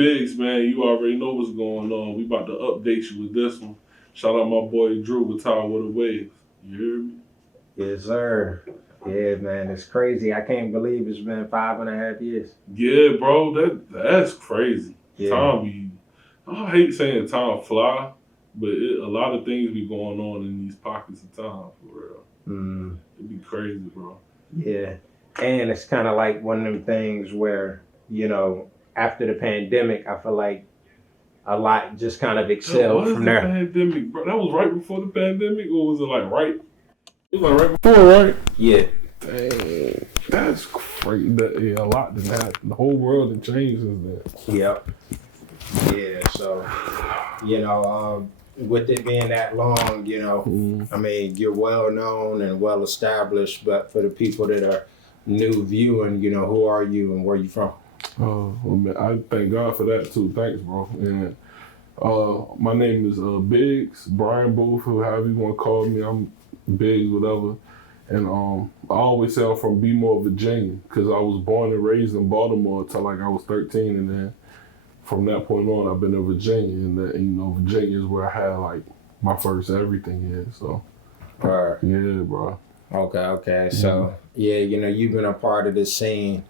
Biggz, man, you already know what's going on. We about to update you with this one. Shout out my boy Drew with Tower with the Waves. You hear me? Yes, sir. Yeah, man, it's crazy. I can't believe it's been 5.5 years. Yeah, bro, that's crazy. Yeah. I hate saying time fly, but a lot of things be going on in these pockets of time, for real. It'd be crazy, bro. Yeah. And it's kind of like one of them things where, after the pandemic, I feel like a lot just kind of excelled from there. Pandemic, bro. That was right before the pandemic, or was it like right? It was like right before, right? Yeah. Dang, that's crazy. A lot didn't happen. The whole world had changed since then. Yep. Yeah. So, with it being that long, I mean, you're well known and well established, but for the people that are new viewing, who are you and where you from? Oh, well, man, I thank God for that too. Thanks, bro. And my name is Biggz, Brian Booth, however you want to call me. I'm Biggz, whatever. And I always say I'm from Bmore, Virginia, because I was born and raised in Baltimore until like I was 13, and then from that point on, I've been in Virginia, and Virginia is where I had like my first everything here. So, right. Yeah, bro. Okay. So, you've been a part of this scene,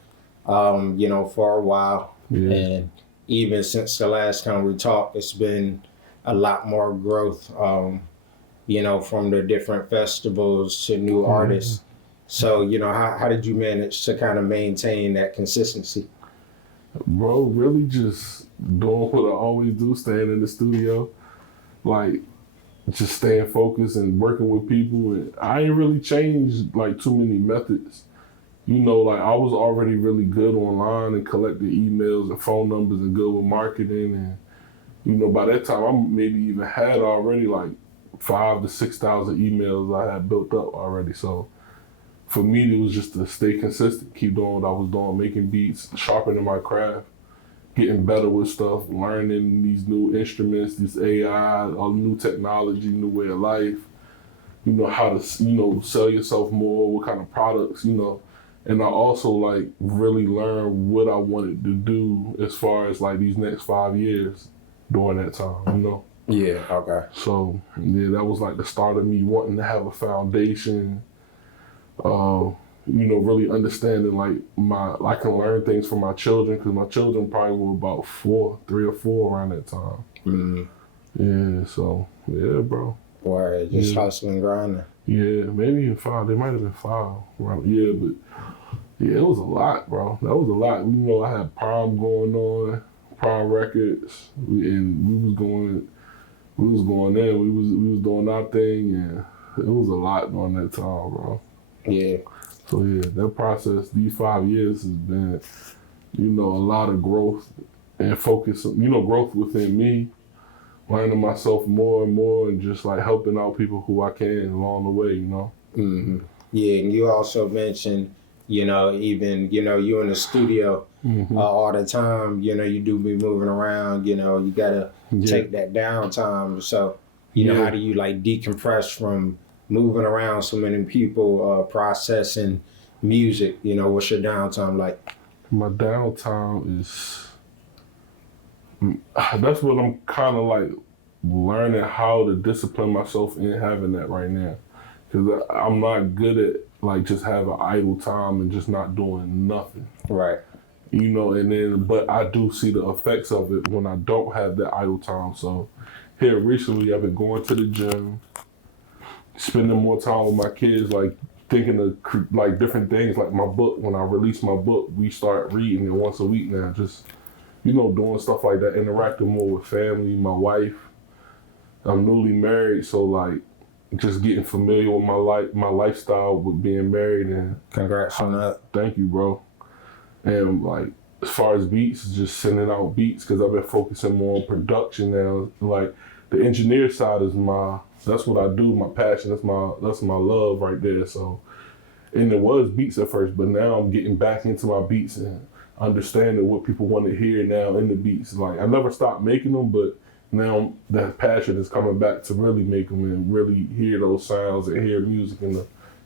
for a while, and even since the last time we talked, it's been a lot more growth, from the different festivals to new artists. So, how did you manage to kind of maintain that consistency? Bro, really just doing what I always do, staying in the studio, like just staying focused and working with people. And I ain't really changed like too many methods. Like I was already really good online and collecting emails and phone numbers and good with marketing. And, by that time, I maybe even had already like 5,000 to 6,000 emails I had built up already. So for me, it was just to stay consistent, keep doing what I was doing, making beats, sharpening my craft, getting better with stuff, learning these new instruments, this AI, all new technology, new way of life, how to, sell yourself more, what kind of products, And I also like really learned what I wanted to do as far as like these next 5 years during that time, Yeah, okay. So, that was like the start of me wanting to have a foundation, really understanding like I can learn things from my children, because my children probably were about 3 or 4 around that time. Yeah, so, yeah, bro. Or just hustling, grinding. Yeah, maybe even 5. They might have been 5. Yeah, but it was a lot, bro. That was a lot. I had Prime going on, Prime Records, and we was going in. We was doing our thing, and it was a lot during that time, bro. Yeah. So that process, these 5 years has been, a lot of growth and focus. Growth within me, learning myself more and more, and just like helping out people who I can along the way. Mm-hmm. Yeah, and you also mentioned, even you in the studio all the time. You do be moving around. You gotta take that downtime. So how do you like decompress from moving around so many people, processing music? What's your downtime like? My downtime is, that's what I'm kind of like learning how to discipline myself in having that right now. Because I'm not good at like just having idle time and just not doing nothing. Right. But I do see the effects of it when I don't have that idle time. So here recently I've been going to the gym, spending more time with my kids, like thinking of like different things, like my book. When I release my book, we start reading it once a week now. Just, doing stuff like that, interacting more with family, my wife. I'm newly married, so like just getting familiar with my lifestyle with being married. And congrats on that. Thank you, bro. And like as far as beats, just sending out beats, because I've been focusing more on production now. Like the engineer side is that's what I do, my passion. That's my love right there. So, and it was beats at first, but now I'm getting back into my beats and understanding what people want to hear now in the beats. Like I never stopped making them, but now that passion is coming back to really make them and really hear those sounds and hear music in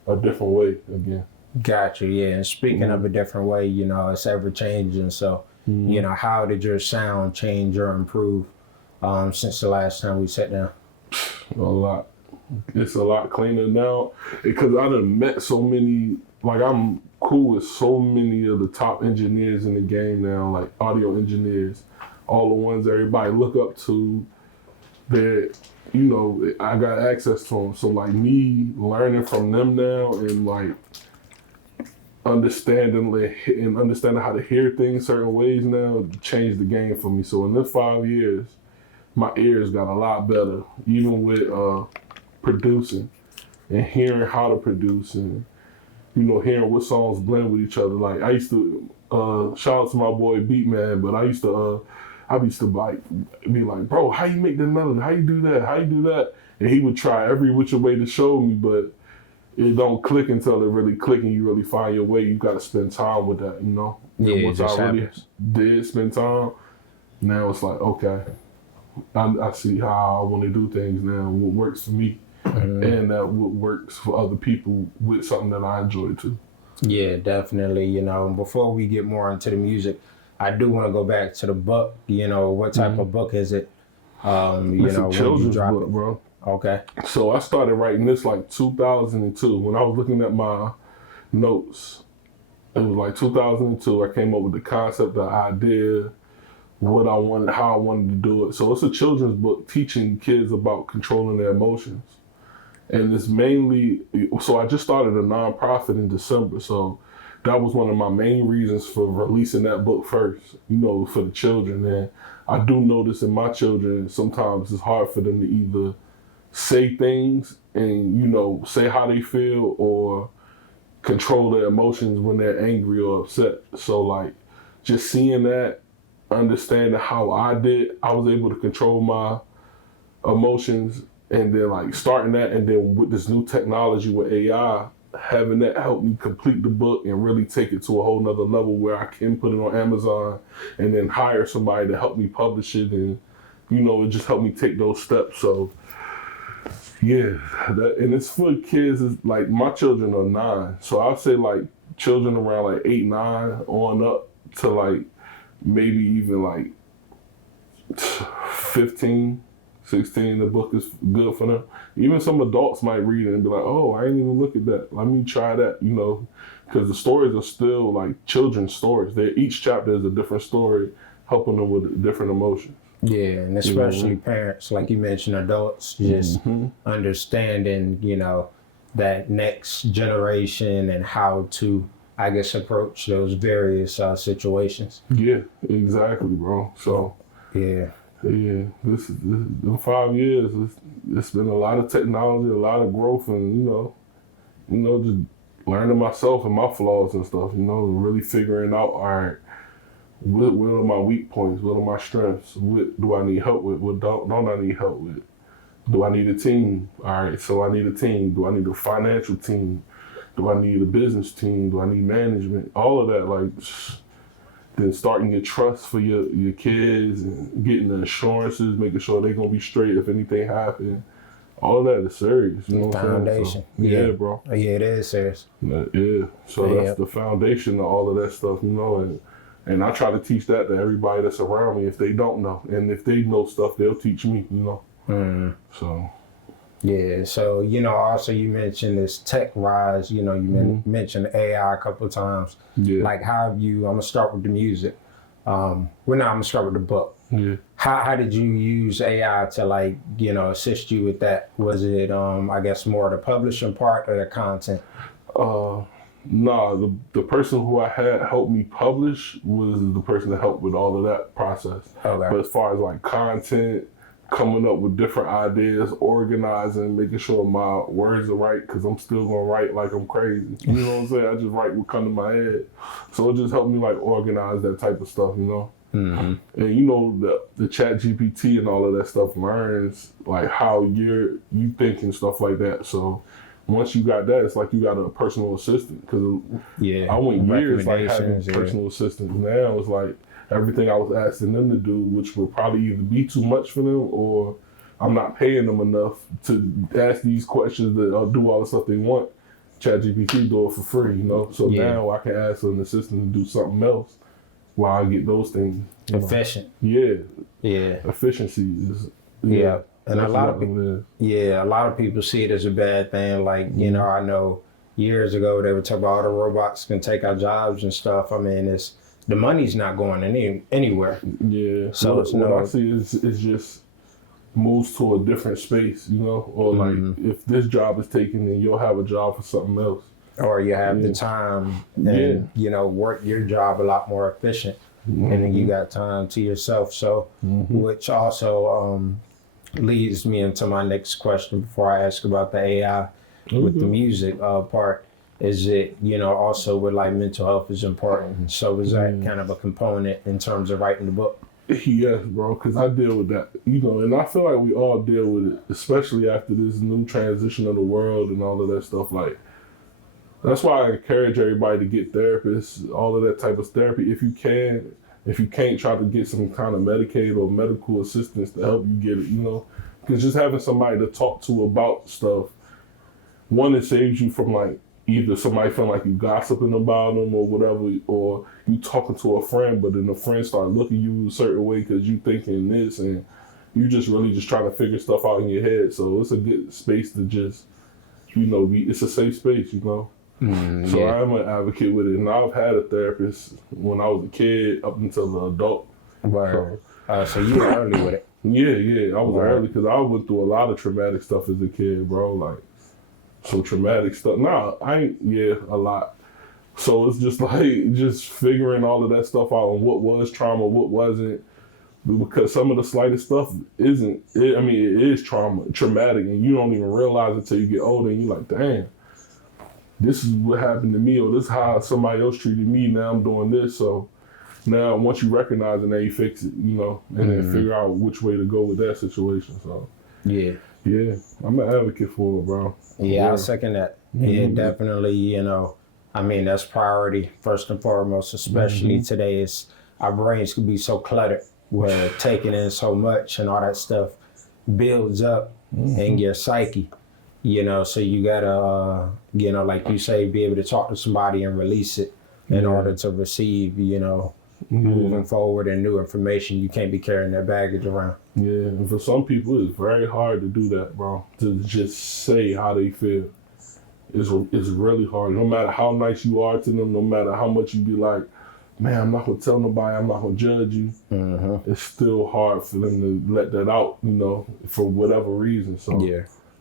a different way again. Gotcha, yeah. And speaking of a different way, it's ever changing. So You know, how did your sound change or improve since the last time we sat down? A lot. It's a lot cleaner now because I done met so many, like I'm cool with so many of the top engineers in the game now, like audio engineers, all the ones everybody look up to that, you know, I got access to them. So like me learning from them now and like understanding how to hear things certain ways now changed the game for me. So in this 5 years, my ears got a lot better, even with producing and hearing how to produce and, you know, hearing what songs blend with each other. Like I used to, shout out to my boy Beatman, but I used to like be like, bro, how you make that melody? How you do that? How you do that? And he would try every which way to show me, but it don't click until it really click and you really find your way. You got to spend time with that, you know? Yeah, and once it just I really happens. did spend time, now it's like, okay, I see how I want to do things now, what works for me, and that what works for other people with something that I enjoy too. Yeah, definitely. You know, before we get more into the music, I do want to go back to the book. You know, what type of book is it? You It's know, a when did you children's drop book, it? bro. Okay. So I started writing this like 2002. When I was looking at my notes, it was like 2002. I came up with the concept, the idea, what I wanted, how I wanted to do it. So it's a children's book teaching kids about controlling their emotions. And it's mainly, so I just started a nonprofit in December. So that was one of my main reasons for releasing that book first, you know, for the children. And I do notice in my children, sometimes it's hard for them to either say things and, you know, say how they feel or control their emotions when they're angry or upset. So like just seeing that, understanding how I was able to control my emotions and then like starting that and then with this new technology with AI, having that help me complete the book and really take it to a whole nother level where I can put it on Amazon and then hire somebody to help me publish it and, you know, it just helped me take those steps. So yeah, and it's for kids. It's like my children are 9, so I'll say like children around like 8, 9 on up to like maybe even like 15, 16. The book is good for them. Even some adults might read it and be like, "Oh, I didn't even look at that. Let me try that." You know, because the stories are still like children's stories. Each chapter is a different story, helping them with different emotions. Yeah, and especially parents, like you mentioned, adults, just understanding, you know, that next generation and how to, I guess, approach those various situations. Yeah, exactly, bro. So Yeah. this in 5 years, it's been a lot of technology, a lot of growth, and you know, just learning myself and my flaws and stuff. You know, really figuring out, all right, what are my weak points? What are my strengths? What do I need help with? What don't I need help with? Do I need a team? All right, so I need a team. Do I need a financial team? Do I need a business team? Do I need management? All of that, like, then starting your trust for your kids and getting the insurances, making sure they're gonna be straight if anything happens. All of that is serious, you know what I'm saying? So, yeah, bro. Yeah, it is serious. Yeah, so that's the foundation of all of that stuff, you know, and I try to teach that to everybody that's around me if they don't know. And if they know stuff, they'll teach me, you know. So. Yeah, so, you know, also you mentioned this tech rise, you know, you mentioned AI a couple of times. Yeah. Like how have you, I'm going to start with the music. I'm going to start with the book. Yeah. How did you use AI to, like, you know, assist you with that? Was it, I guess, more the publishing part or the content? Nah, the person who I had help me publish was the person that helped with all of that process. Okay. But as far as like content, coming up with different ideas, organizing, making sure my words are right, because I'm still gonna write like I'm crazy. You know what I'm saying? I just write what come to my head. So it just helped me like organize that type of stuff, you know? And you know, the chat GPT and all of that stuff learns like how you think and stuff like that. So once you got that, it's like you got a personal assistant. Because I went years like having personal assistants. Now it's like everything I was asking them to do, which would probably either be too much for them or I'm not paying them enough to ask these questions that do all the stuff they want. ChatGPT do it for free, you know? So now I can ask an assistant to do something else while I get those things. Efficient. Yeah. Yeah. Efficiency is. Yeah. And a lot of people. a lot of people see it as a bad thing. Like, you know, I know years ago they would talk about all the robots can take our jobs and stuff. I mean, the money's not going anywhere. Yeah. So what I see is just moves to a different space, you know, or like if this job is taken, then you'll have a job for something else. Or you have the time and, you know, work your job a lot more efficient. And then you got time to yourself. So, which also leads me into my next question before I ask about the AI with the music part. Is it, you know, also with like mental health is important. So is that kind of a component in terms of writing the book? Yes, bro, because I deal with that, you know, and I feel like we all deal with it, especially after this new transition of the world and all of that stuff. Like, that's why I encourage everybody to get therapists, all of that type of therapy, if you can. If you can't, try to get some kind of Medicaid or medical assistance to help you get it, you know, because just having somebody to talk to about stuff, one, it saves you from like either somebody feeling like you gossiping about them or whatever, or you talking to a friend, but then the friend start looking at you a certain way because you thinking this, and you just really just trying to figure stuff out in your head. So it's a good space to just, you know, it's a safe space, you know. So I'm an advocate with it, and I've had a therapist when I was a kid up until the adult. Right. So you were early with it. Yeah, I was early because I went through a lot of traumatic stuff as a kid, bro. Like, some traumatic stuff. Nah, a lot. So it's just like, just figuring all of that stuff out and what was trauma, what wasn't. Because some of the slightest stuff it is traumatic, and you don't even realize it until you get older, and you're like, damn, this is what happened to me, or this is how somebody else treated me, now I'm doing this. So now once you recognize it, now you fix it, you know, and then figure out which way to go with that situation. So yeah, I'm an advocate for it, bro. Yeah, I second that. Yeah, definitely, you know, I mean, that's priority first and foremost, especially today. Is our brains can be so cluttered where taking in so much and all that stuff builds up in your psyche. You know, so you gotta, you know, like you say, be able to talk to somebody and release it in order to receive, you know, moving forward and new information. You can't be carrying that baggage around. Yeah, and for some people, it's very hard to do that, bro. To just say how they feel. It's really hard. No matter how nice you are to them, no matter how much you be like, man, I'm not gonna tell nobody, I'm not gonna judge you. It's still hard for them to let that out, you know, for whatever reason. So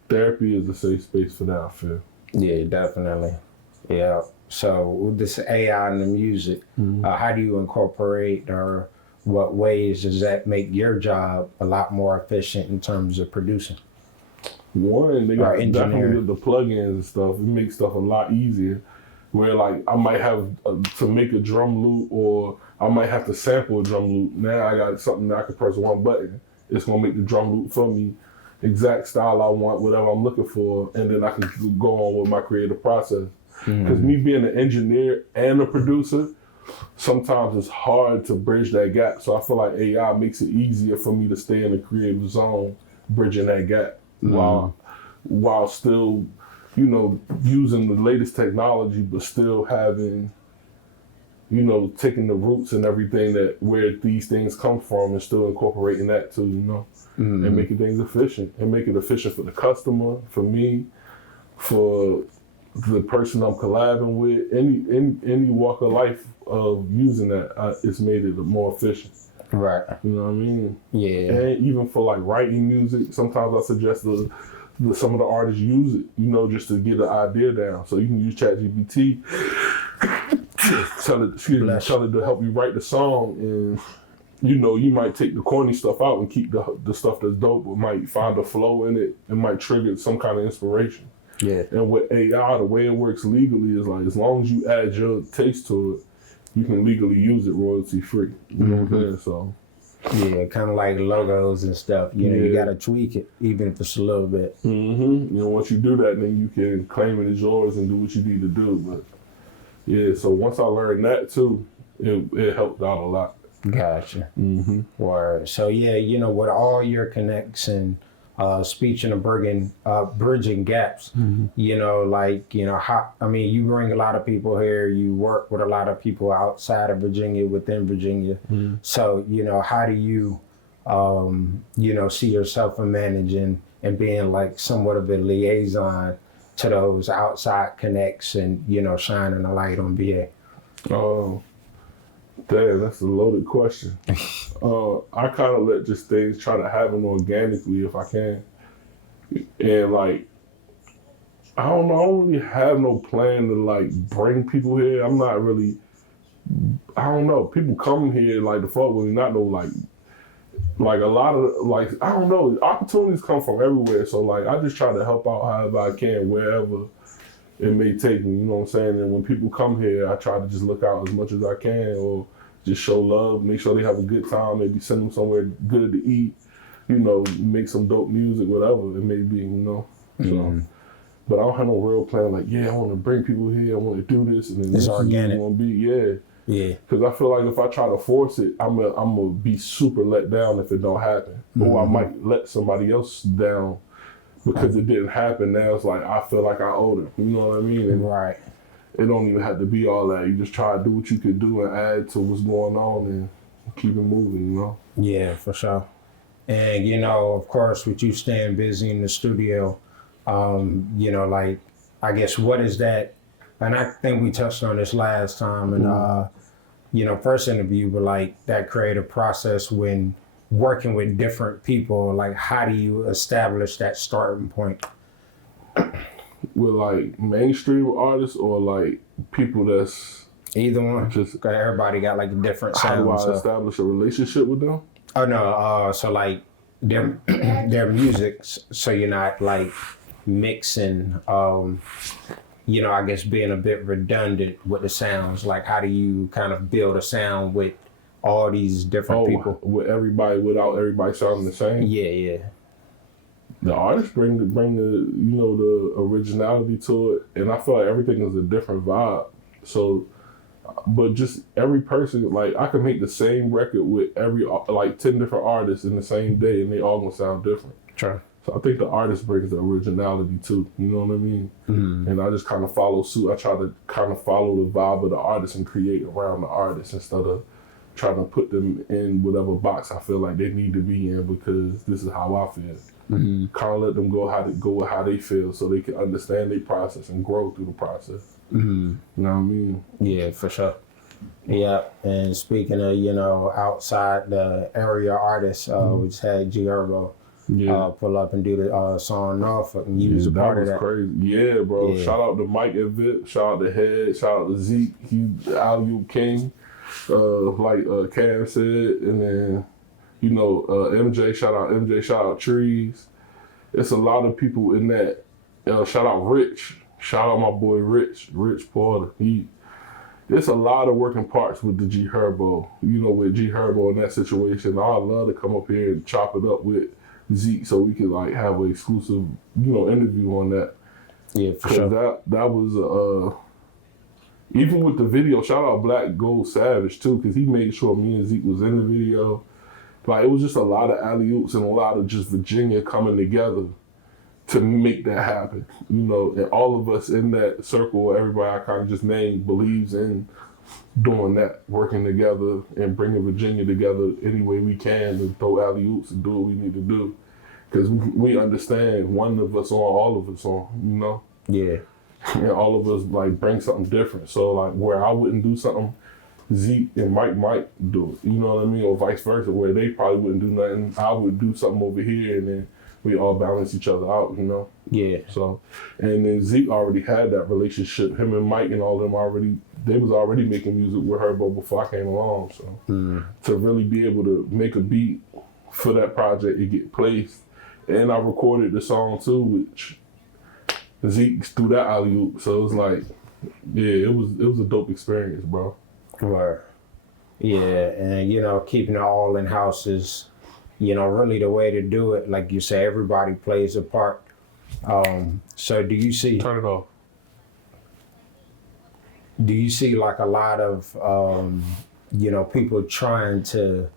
therapy is a safe space for that, I feel. Yeah, definitely. Yeah. So with this AI and the music, how do you incorporate, or what ways does that make your job a lot more efficient in terms of producing? One, they got definitely the plugins and stuff. It makes stuff a lot easier. Where like I might have to make a drum loop, or I might have to sample a drum loop. Now I got something that I can press one button. It's gonna make the drum loop for me, exact style I want, whatever I'm looking for, and then I can go on with my creative process. Because me being an engineer and a producer, sometimes it's hard to bridge that gap. So I feel like AI makes it easier for me to stay in the creative zone, bridging that gap while still, you know, using the latest technology, but still having, you know, taking the roots and everything that where these things come from and still incorporating that too, you know, and making things efficient, and make it efficient for the customer, for me, for the person I'm collabing with, any walk of life of using that, it's made it more efficient. Right. You know what I mean? Yeah. And even for like writing music, sometimes I suggest some of the artists use it, you know, just to get the idea down. So you can use ChatGPT, tell it to help you write the song, and you know, you might take the corny stuff out and keep the stuff that's dope, but might find a flow in it and might trigger some kind of inspiration. Yeah. And with AI, the way it works legally is like, as long as you add your taste to it, you can legally use it royalty free. You know what I'm saying? So. Yeah, kind of like logos and stuff. You know, you got to tweak it, even if it's a little bit. You know, once you do that, then you can claim it as yours and do what you need to do. But yeah, so once I learned that too, it helped out a lot. Gotcha. Word. So yeah, you know, with all your connects and speech and bridging gaps. You know, like, you know, you bring a lot of people here, you work with a lot of people outside of Virginia, within Virginia. So, you know, how do you, you know, see yourself in managing and being like somewhat of a liaison to those outside connects and, you know, shining a light on VA? Oh, damn, that's a loaded question. I kind of let just things try to happen organically if I can. And like, I don't know, I don't really have no plan to like bring people here. I'm not really, I don't know, people come here like the fuck with me, not no like a lot of, like, I don't know, opportunities come from everywhere. So like, I just try to help out however I can, wherever it may take me, you know what I'm saying? And when people come here, I try to just look out as much as I can, or just show love, make sure they have a good time, maybe send them somewhere good to eat, you know, make some dope music, whatever it may be, you know? So, but I don't have no real plan like, yeah, I want to bring people here, I want to do this, and then It's this organic. is going to be, yeah. Because I feel like if I try to force it, I'm gonna be super let down if it don't happen. Or I might let somebody else down because it didn't happen. Now it's like I feel like I owe them. You know what I mean? And Right. it don't even have to be all that. You just try to do what you could do and add to what's going on and keep it moving, you know? Yeah, for sure. And, you know, of course, with you staying busy in the studio, you know, like, I guess what is that? And I think we touched on this last time and, you know, first interview, but like that creative process when working with different people, like how do you establish that starting point? With like mainstream artists or like people that's Either one. just, 'Cause everybody got like a different how do sound. I So. establish a relationship with them? Oh no, so like their music, so you're not like mixing, you know, I guess being a bit redundant with the sounds. Like how do you kind of build a sound with all these different people? With everybody, without everybody sounding the same? Yeah. The artists bring the you know, the originality to it, and I feel like everything is a different vibe. So, but just every person, like I can make the same record with like 10 different artists in the same day, and they all gonna sound different. Sure. So I think the artist brings the originality too. You know what I mean? And I just kind of follow suit. I try to kind of follow the vibe of the artist and create around the artist instead of trying to put them in whatever box I feel like they need to be in because this is how I feel. Kind of let them go with how they feel so they can understand their process and grow through the process. You know what I mean? Yeah, for sure. Yeah, and speaking of, you know, outside the area artists, we just had G Herbo pull up and do the song Norfolk, and you was a part of that. Crazy. Yeah, bro. Yeah. Shout out to Mike and Vic. Shout out to Head. Shout out to Zeke. He Alley King. Like Cam said, and then you know MJ. Shout out MJ. Shout out Trees. It's a lot of people in that. Shout out Rich. Shout out my boy Rich Porter. There's a lot of working parts with the G Herbo. You know, with G Herbo in that situation, I'd love to come up here and chop it up with Zeke so we could like have an exclusive, you know, interview on that. Yeah, for sure. That was even with the video. Shout out Black Gold Savage too, because he made sure me and Zeke was in the video. Like it was just a lot of alley-oops and a lot of just Virginia coming together to make that happen, you know, and all of us in that circle, everybody I kind of just named believes in doing that, working together and bringing Virginia together any way we can to throw alley-oops and do what we need to do. Because we understand one of us on, all of us on, you know? Yeah. And all of us like bring something different. So like where I wouldn't do something, Zeke and Mike might do it, you know what I mean? Or vice versa, where they probably wouldn't do nothing, I would do something over here and then we all balance each other out, you know? Yeah. So, and then Zeke already had that relationship. Him and Mike and all of them they was already making music with Herbo before I came along. So, to really be able to make a beat for that project and get placed. And I recorded the song too, which Zeke threw that alley-oop. So it was like, yeah, it was a dope experience, bro. Right. Yeah, and you know, keeping it all in house is, you know, really the way to do it. Like you say, everybody plays a part. So do you see? Turn it off. Do you see like a lot of, you know, people trying to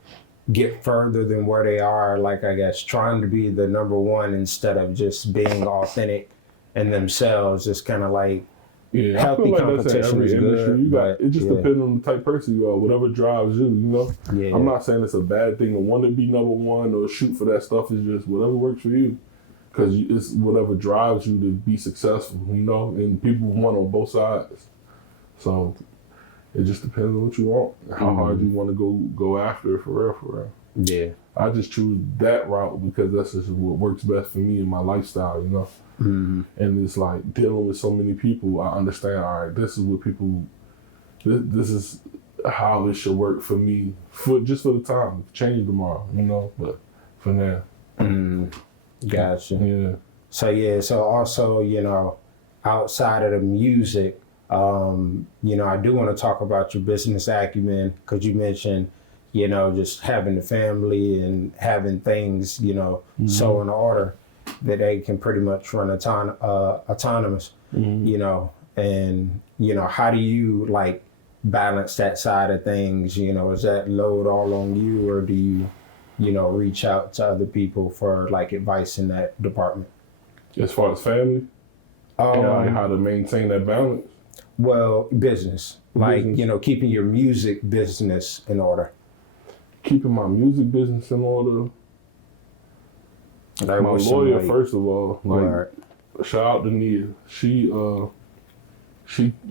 get further than where they are, like I guess trying to be the number one instead of just being authentic and themselves. It's kind of like Yeah, I healthy feel like competition that's in every is industry. good, You got it just yeah. depends on the type of person you are, whatever drives you, you know? Yeah. I'm not saying it's a bad thing to want to be number one or shoot for that stuff. It's just whatever works for you. Because it's whatever drives you to be successful, you know? And people want on both sides. So it just depends on what you want, how hard you want to go after it, for real, for real. Yeah. I just choose that route because that's just what works best for me and my lifestyle, you know? Mm-hmm. And it's like dealing with so many people, I understand, all right, this is what people, this is how it should work for me, just for the time. Change tomorrow, you know, but for now. Gotcha. Yeah. So also, you know, outside of the music, you know, I do want to talk about your business acumen, because you mentioned, you know, just having the family and having things, you know, so in order that they can pretty much run autonomous, you know, and, you know, how do you like balance that side of things? You know, is that load all on you, or do you know, reach out to other people for like advice in that department? As far as family, like how to maintain that balance? Well, business, like, you know, keeping your music business in order. Keeping my music business in order. Like my lawyer, first of all, like, shout out to Nia. She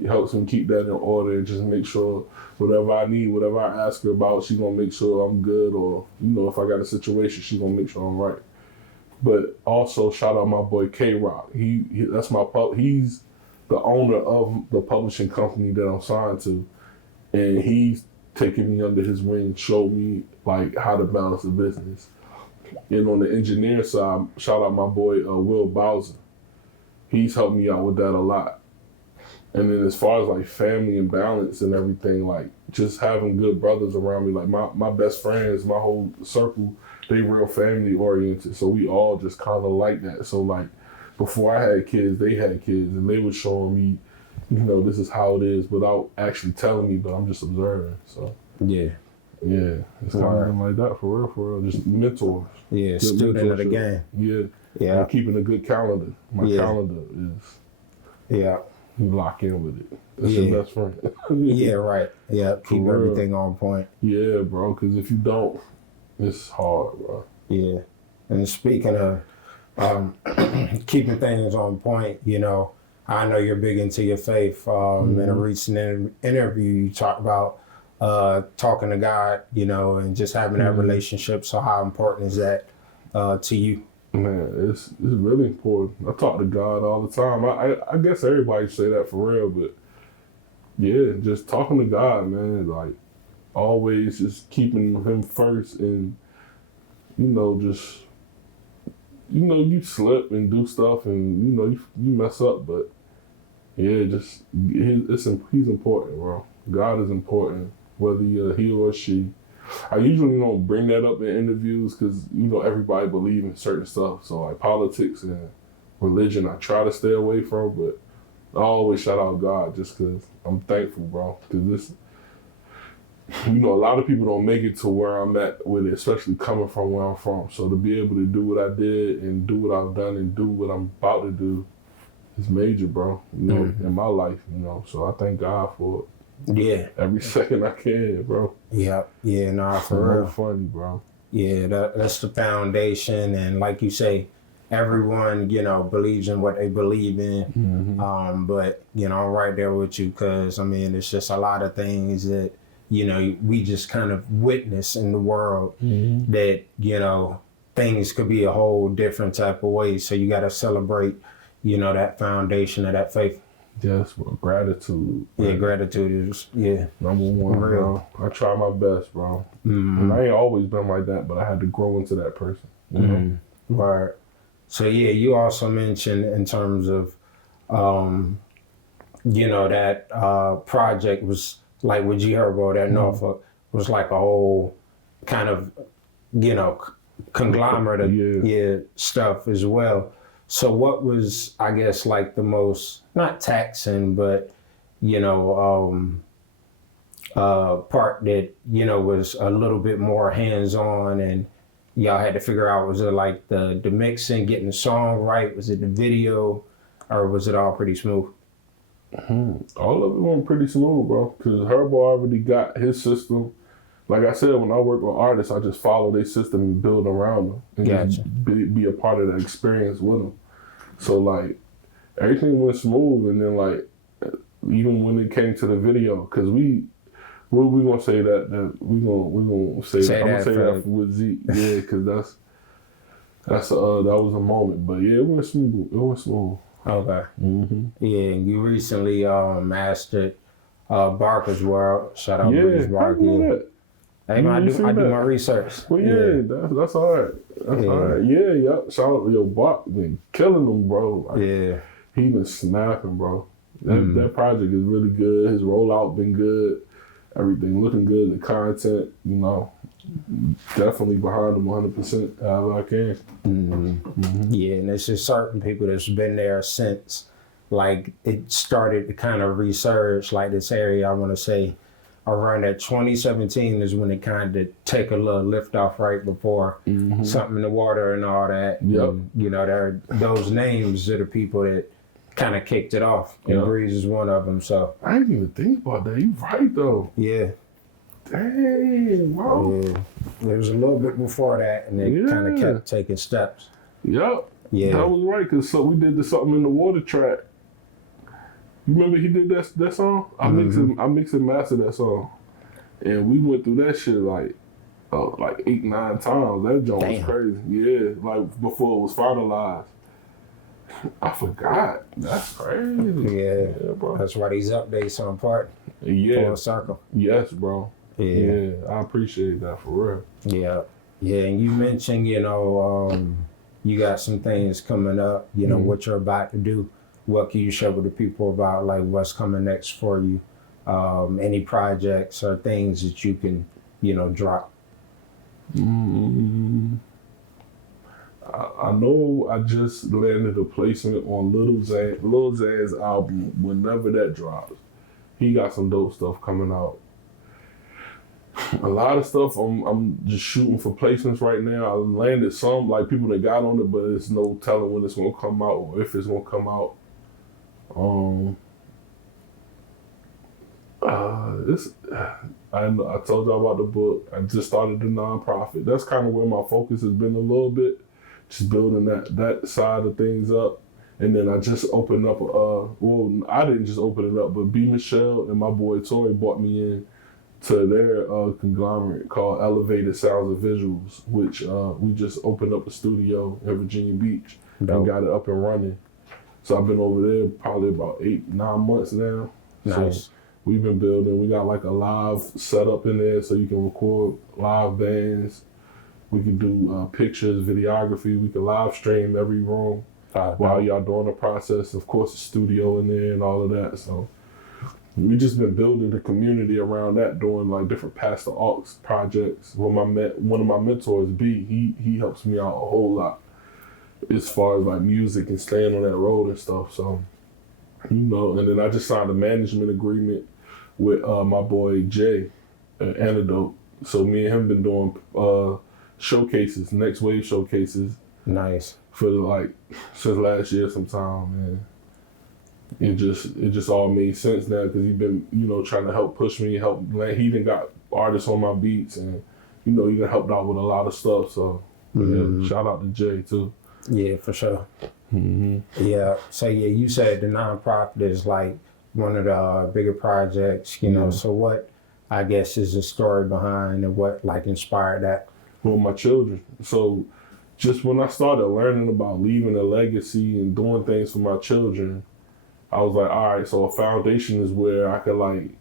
helps me keep that in order and just make sure whatever I need, whatever I ask her about, she gonna make sure I'm good, or, you know, if I got a situation, she gonna make sure I'm right. But also shout out my boy K-Rock. That's my he's the owner of the publishing company that I'm signed to, and he's taking me under his wing, showed me like how to balance the business. And on the engineer side, shout out my boy Will Bowser. He's helped me out with that a lot. And then as far as like family and balance and everything, like just having good brothers around me, like my best friends, my whole circle, they real family oriented. So we all just kind of like that. So like before I had kids, they had kids, and they were showing me, you know, this is how it is without actually telling me, but I'm just observing. So yeah, it's kind of like that, for real, just mentors. Yeah, good student of the game. Yeah. And keeping a good calendar. My calendar is you lock in with it. That's your best friend. Yeah, right. Yeah, keep everything on point. Yeah, bro, because if you don't, it's hard, bro. Yeah. And speaking of keeping things on point, you know, I know you're big into your faith. In a recent interview, you talked about talking to God, you know, and just having that relationship. So how important is that to you? Man, it's really important. I talk to God all the time. I guess everybody say that for real, but yeah, just talking to God, man, like always just keeping him first, and you know, just, you know, you slip and do stuff, and you know, you mess up, but yeah, just he's important, bro. God is important, whether you're he or she. I usually don't bring that up in interviews because, you know, everybody believes in certain stuff. So like politics and religion, I try to stay away from, but I always shout out God just because I'm thankful, bro. Because this, you know, a lot of people don't make it to where I'm at with it, especially coming from where I'm from. So to be able to do what I did and do what I've done and do what I'm about to do is major, bro, you know, in my life, you know. So I thank God for it. Yeah. Every second I can, bro. Yeah, nah, for real. Funny, bro. Yeah, that's the foundation, and like you say, everyone, you know, believes in what they believe in. But, you know, I'm right there with you, because, I mean, it's just a lot of things that, you know, we just kind of witness in the world that, you know, things could be a whole different type of way. So you got to celebrate, you know, that foundation of that faith. Yes, well, gratitude. Yeah, gratitude is, number one, bro. I try my best, bro. And I ain't always been like that, but I had to grow into that person. You know? Right. So, yeah, you also mentioned in terms of, you know, that project was like with G Herbo, that Norfolk was like a whole kind of, you know, conglomerate of stuff as well. So what was, I guess, like the most, not taxing, but, you know, part that, you know, was a little bit more hands-on and y'all had to figure out, was it like the mixing, getting the song right? Was it the video, or was it all pretty smooth? All of it went pretty smooth, bro. Because Herbo already got his system. Like I said, when I work with artists, I just follow their system and build around them. And just be a part of the experience with them. So, like, everything went smooth. And then, like, even when it came to the video, because we gonna say that we gonna say that. I'm gonna say that with Zeke, yeah, because that was a moment. But yeah, it went smooth. It went smooth. Okay. Yeah, and you recently mastered Barker's World. Shout out Biggz Barker. Hey, man, I do my research. Well, yeah, that's all right. That's all right. Yeah, yep. Shout out to your Bark, been killing them, bro. Like, yeah, he been snapping, bro. That project is really good. His rollout been good. Everything looking good. The content, you know, definitely behind him 100%. However I can. Yeah, and it's just certain people that's been there since, like, it started to kind of resurge, like this area. I want to say around that 2017 is when it kind of take a little lift off right before something in the water and all that. Yep. And, you know, there those names are the people that kind of kicked it off, and Biggz is one of them. So I didn't even think about that. You right though. Yeah. Dang, bro. Yeah. There was a little bit before that, and it kind of kept taking steps. Yep. Yeah. That was right, because we did something in the water track. You remember he did that song? I mixed and mastered that song, and we went through that shit like 8-9 times. That joint was crazy. Yeah, like before it was finalized. I forgot. That's crazy. Yeah, bro. That's why these updates are important. Yeah. Full circle. Yes, bro. Yeah, I appreciate that for real. Yeah. Yeah, and you mentioned, you know, you got some things coming up, you know, what you're about to do. What can you share with the people about, like, what's coming next for you? Any projects or things that you can, you know, drop? I know I just landed a placement on Lil Xan's album. Whenever that drops, he got some dope stuff coming out. A lot of stuff I'm just shooting for placements right now. I landed some, like, people that got on it, but there's no telling when it's gonna come out or if it's gonna come out. I told y'all about the book. I just started the nonprofit. That's kind of where my focus has been a little bit, just building that side of things up. And then I just opened up. Well, I didn't just open it up, but B. Michelle and my boy Tori brought me in to their conglomerate called Elevated Sounds and Visuals, which we just opened up a studio in Virginia Beach and got it up and running. So I've been over there probably about 8-9 months now. Nice. So we've been building. We got like a live setup in there so you can record live bands. We can do pictures, videography. We can live stream every room while y'all doing the process. Of course, a studio in there and all of that. So we just been building the community around that, doing like different Pastor Aux projects. One of my mentors, B, he helps me out a whole lot as far as like music and staying on that road and stuff. So, you know, and then I just signed a management agreement with my boy Jay, Antidote. So me and him been doing showcases, next wave showcases. Nice. For like since last year sometime, man. It just all made sense now because he been, you know, trying to help push me, he done got artists on my beats, and, you know, he done helped out with a lot of stuff. So yeah, shout out to Jay too. Yeah, for sure. Yeah. So yeah, you said the nonprofit is like one of the bigger projects, you know. So what, I guess, is the story behind and what like inspired that? Well, my children. So just when I started learning about leaving a legacy and doing things for my children, I was like, all right, so a foundation is where I could, like,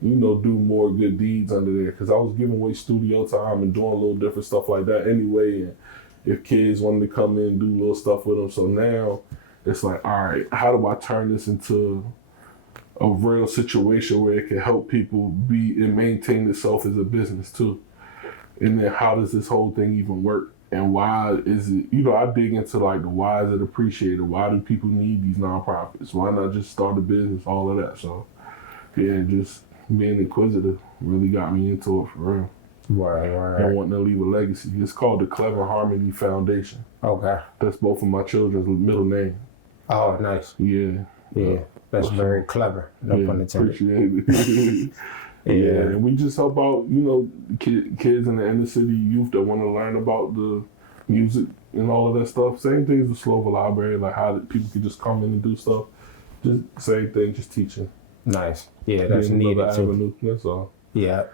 you know, do more good deeds under there. Because I was giving away studio time and doing little different stuff like that anyway. And if kids wanted to come in and do little stuff with them. So now it's like, all right, how do I turn this into a real situation where it can help people be and maintain itself as a business too? And then how does this whole thing even work? And why is it, you know, I dig into like the why is it appreciated? Why do people need these nonprofits? Why not just start a business? All of that. So yeah, just being inquisitive really got me into it for real. Right. And wanting to leave a legacy. It's called the Clever Harmony Foundation. Okay. That's both of my children's middle name. Oh, nice. Yeah. That's very clever. No pun intended. Appreciate it. Yeah, and we just help out, kids in the inner city youth that want to learn about the music and all of that stuff. Same things with Slover Library, like how people can just come in and do stuff. Just same thing, just teaching. Nice. Yeah, that's needed too. Avenue. That's all. Yeah.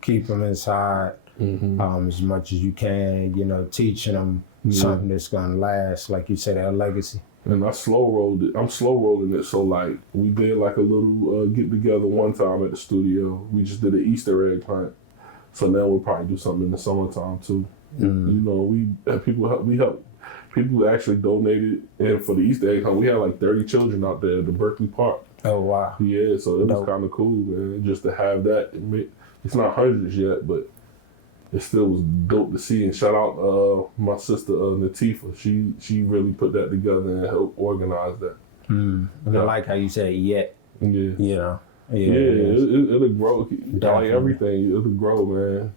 Keep them inside as much as you can. Teaching them something that's gonna last, like you said, that legacy. And I slow rolled it. I'm slow rolling it. So like we did like a little get together one time at the studio. We just did an Easter egg hunt. So now we'll probably do something in the summertime too. We had people actually donated, and for the Easter egg hunt we had like 30 children out there at the Berkeley Park. Oh wow. Yeah, so it was kind of cool, man. Just to have that. It's not hundreds yet, but it still was dope to see. And shout out my sister Natifa. She really put that together and helped organize that. And I like how you say yet. Yeah. Yeah. It'll grow. Definitely. Like everything, it'll grow, man.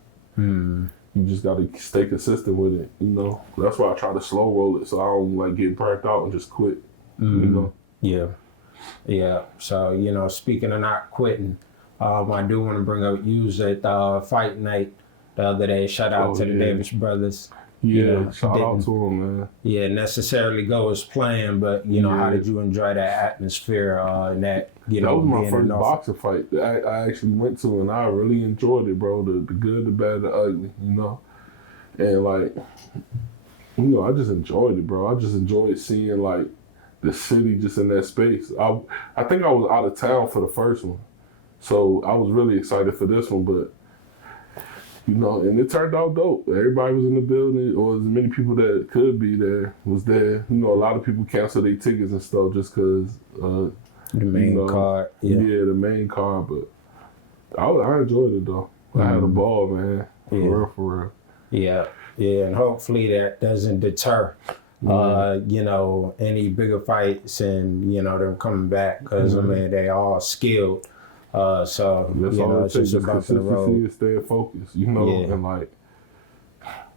You just got to stay consistent with it. That's why I try to slow roll it so I don't like get burnt out and just quit. Yeah. So speaking of not quitting, I do want to bring up you was at Fight Night the other day. Shout out to the Davis brothers. Yeah, shout out to them, man. Yeah, necessarily go as planned, but how did you enjoy that atmosphere and that that was my first boxing fight that I actually went to, and I really enjoyed it, bro. The good, the bad, the ugly, and like, I just enjoyed it, bro. I just enjoyed seeing like the city just in that space. I think I was out of town for the first one, so I was really excited for this one, but. And it turned out dope. Everybody was in the building, or as many people that could be there was there. A lot of people canceled their tickets and stuff just because the main card. Yeah, the main card. But I enjoyed it though. I had a ball, man. For real. Yeah, and hopefully that doesn't deter. Any bigger fights and them coming back because they all skilled. So that's all it takes. Just about the road. And stay focused, and like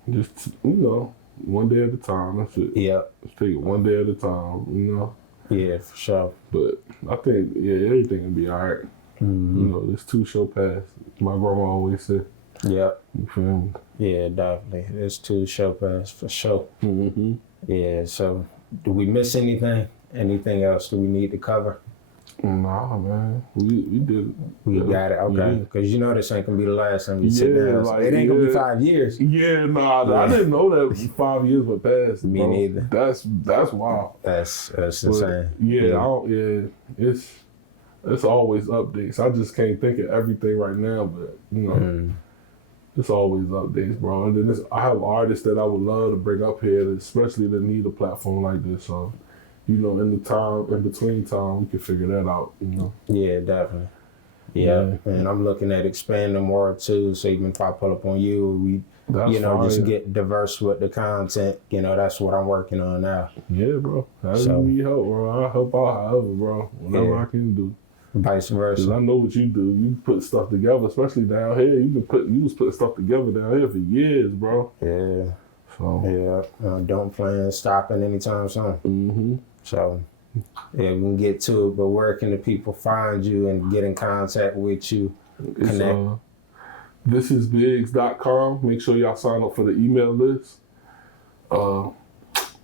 just one day at a time. That's it. Yeah, just take it one day at a time. Yeah, for sure. But I think everything will be all right. This too shall pass. My grandma always said. Yep. You feel me? Yeah, definitely. This too shall pass for sure. Yeah. So, do we miss anything? Anything else do we need to cover? Nah, man. We did it. We got it. Okay. Because this ain't going to be the last time we sit down. Like, it ain't going to be 5 years. Yeah, I didn't know that 5 years would pass. Me neither. That's wild. That's insane. It's always updates. I just can't think of everything right now, but, it's always updates, bro. And then I have artists that I would love to bring up here, especially that need a platform like this. So, in between time, we can figure that out, Yeah, definitely. Yeah, and I'm looking at expanding more too. So even if I pull up on you, just get diverse with the content. That's what I'm working on now. Yeah, bro. You need help, bro. I'll help out however, bro. Whatever I can do. Vice versa. Because I know what you do. You put stuff together, especially down here. You was putting stuff together down here for years, bro. Yeah. So. Yeah. Don't plan stopping anytime soon. So, we can get to it, but where can the people find you and get in contact with you? Connect? Thisisbiggz.com. Make sure y'all sign up for the email list.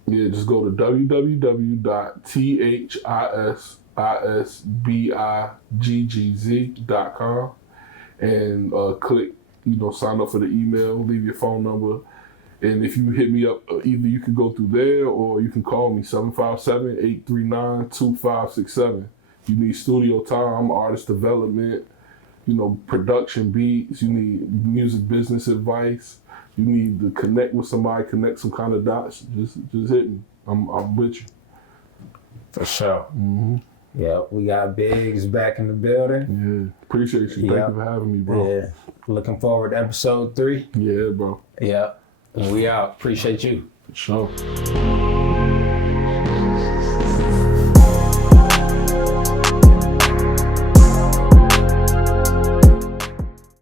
Just go to www.thisisbiggz.com and click, sign up for the email, leave your phone number. And if you hit me up, either you can go through there or you can call me 757-839-2567. You need studio time, artist development, production beats. You need music business advice. You need to connect with somebody, connect some kind of dots. Just hit me. I'm with you. For sure. Yeah, we got Biggz back in the building. Yeah, appreciate you. Thank you for having me, bro. Yeah, looking forward to episode 3. Yeah, bro. Yeah. And we out. Appreciate you. For sure.